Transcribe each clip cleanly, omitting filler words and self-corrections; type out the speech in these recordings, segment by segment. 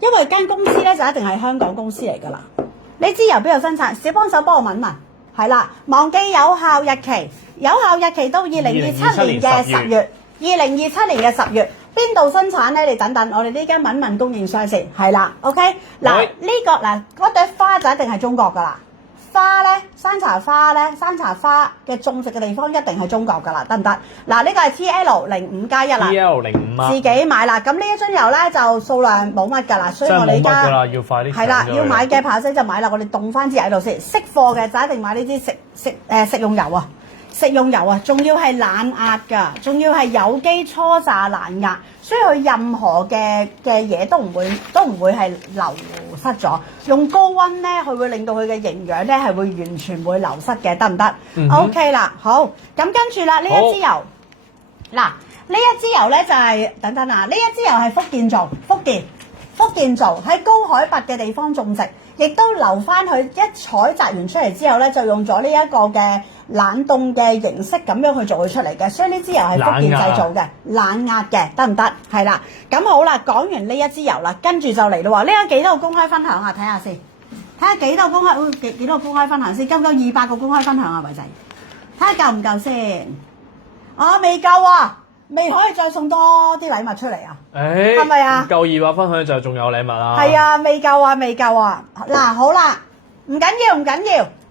因為間公司咧就一定係香港公司嚟㗎啦。呢支由邊度生產？小幫手幫我問問，係啦，忘記有效日期，有效日期到2027年嘅10月，2027年嘅10月，邊度生產咧？你等等，我哋呢間問問供應商先，係啦 ，OK， 嗱呢個嗱嗰朵花就一定係中國㗎啦。花咧，山茶花咧，山茶花嘅種植嘅地方一定係中國㗎啦，得唔得？嗱，呢個係 TL05+1啦 TL05啊，自己買啦。咁呢一樽油咧就數量冇乜㗎啦，所以我哋而家要快啲係啦，要買嘅朋友仔就買啦。我哋凍翻支喺度先，識貨嘅就一定買呢支食用油啊！食用油啊，仲要係冷壓㗎，仲要係有機初榨冷壓，所以佢任何嘅嘢都唔會係流失咗。用高溫咧，佢會令到佢嘅營養咧係會完全會流失嘅，得唔得？OK 啦，好，咁跟住啦，呢一支油，嗱呢一支油咧就係等等啊，呢一支油係福建做，福建做喺高海拔嘅地方種植，亦都留翻佢一採摘完出嚟之後咧，就用咗呢一個嘅冷凍嘅形式咁樣去做佢出嚟嘅，所以呢支油係福建製造嘅，冷壓嘅，得唔得？係啦，咁好啦，講完呢一支油啦，跟住就嚟咯喎，呢個幾多個公開分享啊？睇下先，睇下幾多個公開分享先，夠唔夠200個公開分享啊？偉仔，睇下夠唔夠先？未夠啊！未可以再送多啲禮物出嚟啊？係咪啊？夠200分享就仲有禮物啦。係啊，未夠啊，未夠啊！嗱，好啦，唔緊要，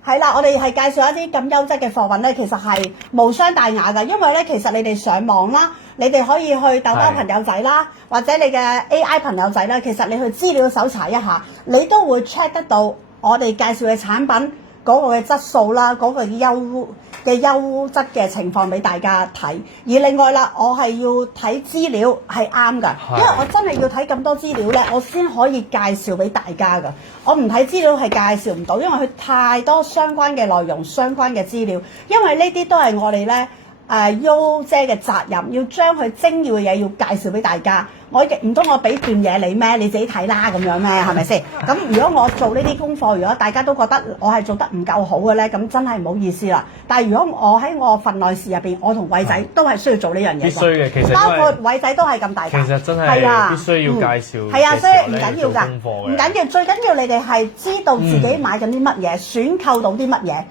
係啦，我哋係介紹一啲咁優質嘅貨品咧，其實係無傷大雅㗎，因為咧，其實你哋上網啦，你哋可以去豆包朋友仔啦，或者你嘅 AI 朋友仔啦，其實你去資料搜查一下，你都會 check 得到我哋介紹嘅產品嗰個嘅質素啦，嗰個優質嘅情況俾大家睇。而另外啦，我係要睇資料係啱㗎，因為我真係要睇咁多資料咧，我先可以介紹俾大家㗎。我唔睇資料係介紹唔到，因為佢太多相關嘅內容、相關嘅資料。因為呢啲都係我哋咧優姐嘅責任，要將佢精要嘅嘢要介紹俾大家。我亦唔通我俾段嘢你咩？你自己睇啦咁樣咩？係咪先？咁如果我做呢啲功課，如果大家都覺得我係做得唔夠好嘅咧，咁真係唔好意思啦。但係如果我喺我份內事入邊，我同偉仔都係需要做呢樣嘢。必須嘅，其實包括偉仔都係咁大。其實真係必須要介紹。係啊，所以唔緊要㗎，唔緊要，最緊要你哋係知道自己買緊啲乜嘢，選購到啲乜嘢，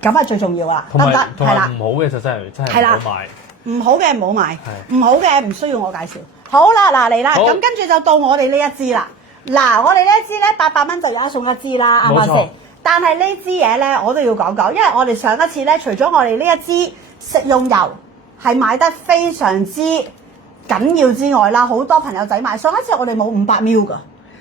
咁係最重要啦，得唔得？係啦，唔好嘅就真係唔好買。唔好嘅唔好買，唔好嘅唔需要我介紹。好啦，嗱嚟啦，咁跟住就到我哋呢一支啦。嗱，我哋呢一支咧800蚊就有一送一支啦，啱唔啱先？但係呢支嘢咧，我都要講講，因為我哋上一次咧，除咗我哋呢一支食用油係買得非常之緊要之外啦，好多朋友仔買。上一次我哋冇500ml㗎，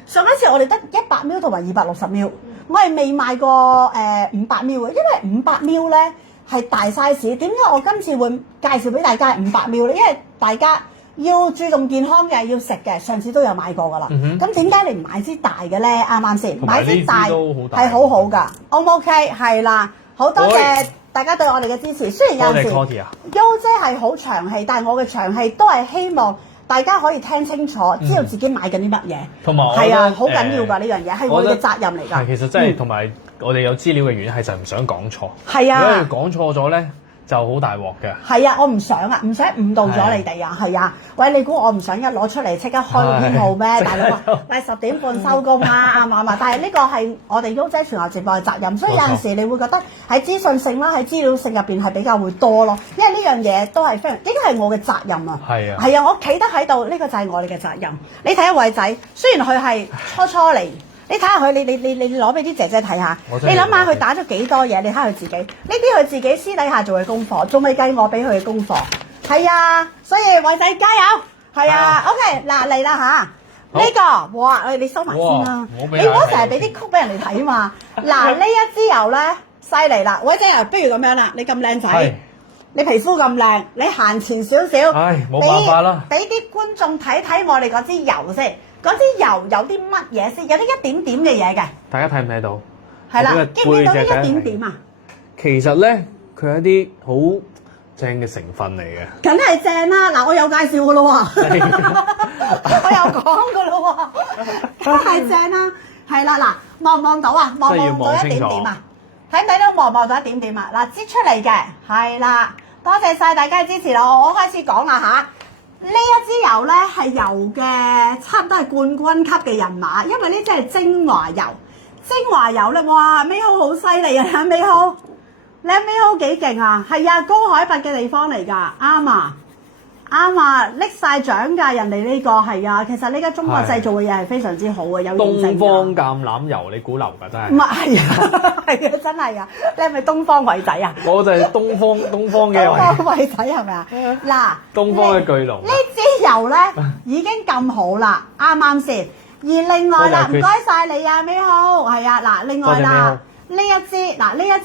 上一次我哋得100ml同埋260ml，我係未買過500ml嘅，因為500ml咧係大 size。點解我今次會介紹俾大家係500ml咧？因為大家要注重健康嘅，要食嘅，上次都有買過㗎啦。咁點解你唔買支大嘅咧？啱唔啱先？買支大係好好㗎。O 唔 OK？係啦，好多謝大家對我哋嘅支持。雖然有陣時優姐係好長氣，但係我嘅長氣都係希望大家可以聽清楚，知道自己買緊啲乜嘢。同埋係啊，好緊要㗎呢樣嘢，係我哋嘅責任嚟㗎。其實真係同埋我哋有資料嘅原因係就唔想講錯。係啊，如果講錯咗咧，就好大鑊嘅。係啊，我唔想啊，唔想誤導咗你哋啊，係啊。喂，你估我唔想一攞出嚟即刻開個編號咩？大佬話，喂10點半收工啦，啱唔啱啊？但係呢個係我哋優姐全球直播嘅責任，所以有陣時你會覺得喺資訊性啦，喺資料性入邊係比較會多咯。因為呢樣嘢都係非常，應該係我嘅責任啊。係啊。係啊，我企得喺度，呢個就係我哋嘅責任。你睇下偉仔，雖然佢係初嚟。你睇下佢，你攞俾啲姐姐睇下，你諗下佢打咗幾多嘢，你睇下佢自己，呢啲佢自己私底下做嘅功課，仲未計我俾佢嘅功課。係啊，所以偉仔加油，係啊 ，OK 嗱嚟啦嚇，呢個哇，你收埋先啦，你唔好成日俾啲曲俾人哋睇嘛。嗱呢一支油咧犀利啦，偉仔啊，不如咁樣啦，你咁靚仔，你皮膚咁靚，你行前少少，冇辦法啦，俾啲觀眾睇睇我哋嗰支油先。嗰支油有啲乜嘢先？有啲一點點嘅嘢嘅。大家睇唔睇到？係啦，見唔見到呢一點點啊？其實咧，佢係一啲好正嘅成分嚟嘅。梗係正啦！嗱，我有介紹噶咯喎，我有講噶咯喎，梗係正啦。係啦，嗱，望唔望到啊？望唔望到一點點啊？睇唔睇到？望唔望到一點點啊？嗱，擠出嚟嘅係啦，多謝晒大家嘅支持啦！我開始講啦嚇。呢一支油咧係油嘅差唔多係冠軍級嘅人馬，因為呢支係精華油。精華油咧，哇！美好好犀利啊，美好，你美好幾勁啊？係啊，高海拔嘅地方嚟㗎，啱啊！啱啊，拎晒獎㗎！人哋呢個係啊，其實呢家中國製造嘅嘢係非常之好嘅，有認證㗎。東方橄欖油，你估流㗎真係？唔係啊，係啊，真係啊！你係咪東方偉仔啊？我就係東方嘅東方偉仔係咪啊？嗱，東方嘅巨龍。呢支油咧已經咁好啦，啱啱先？而另外啦，唔該晒你啊，美好，係啊，嗱，另外啦。呢一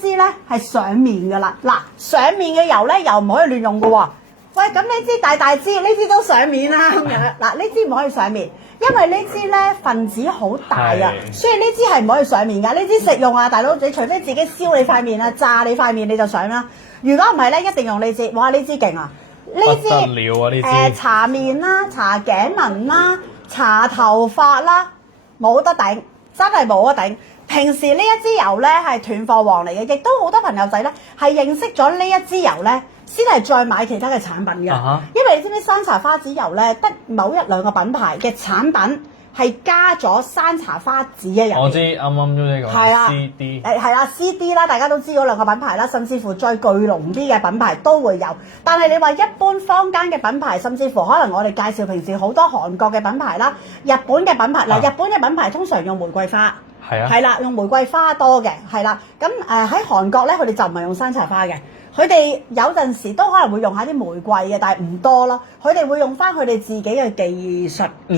支咧係上面㗎啦，嗱，上面嘅油咧又唔可以亂用㗎喎。喂，咁呢支大支，呢支都上面啦咁樣。嗱，呢支唔可以上面，因為呢支咧分子好大啊，所以呢支係唔可以上面㗎。呢支食用啊，大佬，你除非自己燒你塊面啊，炸你塊面你就上啦。如果唔係咧，一定用呢支。哇，呢支勁啊！呢支不得了啊！呢支搽面啦，搽頸紋啦，搽頭髮啦，冇得頂，真係冇得頂。平時呢一支油咧係斷貨王嚟嘅，亦都好多朋友仔咧係認識咗呢一支油咧，先係再買其他嘅產品嘅。因為你知唔知山茶花籽油咧，得某一兩個品牌嘅產品係加咗山茶花籽嘅油。我知啱啱呢個係啊 CD 係啦 CD 啦，大家都知嗰兩個品牌啦，甚至乎再巨濃啲嘅品牌都會有。但係你話一般坊間嘅品牌，甚至乎可能我哋介紹平時好多韓國嘅品牌啦、日本嘅品牌嗱，日本嘅品牌通常用玫瑰花。係啦，用玫瑰花多嘅，係啦。咁喺韓國咧，佢哋就唔係用山茶花嘅，佢哋有陣時都可能會用下啲玫瑰嘅，但係唔多咯。佢哋會用翻佢哋自己嘅技術去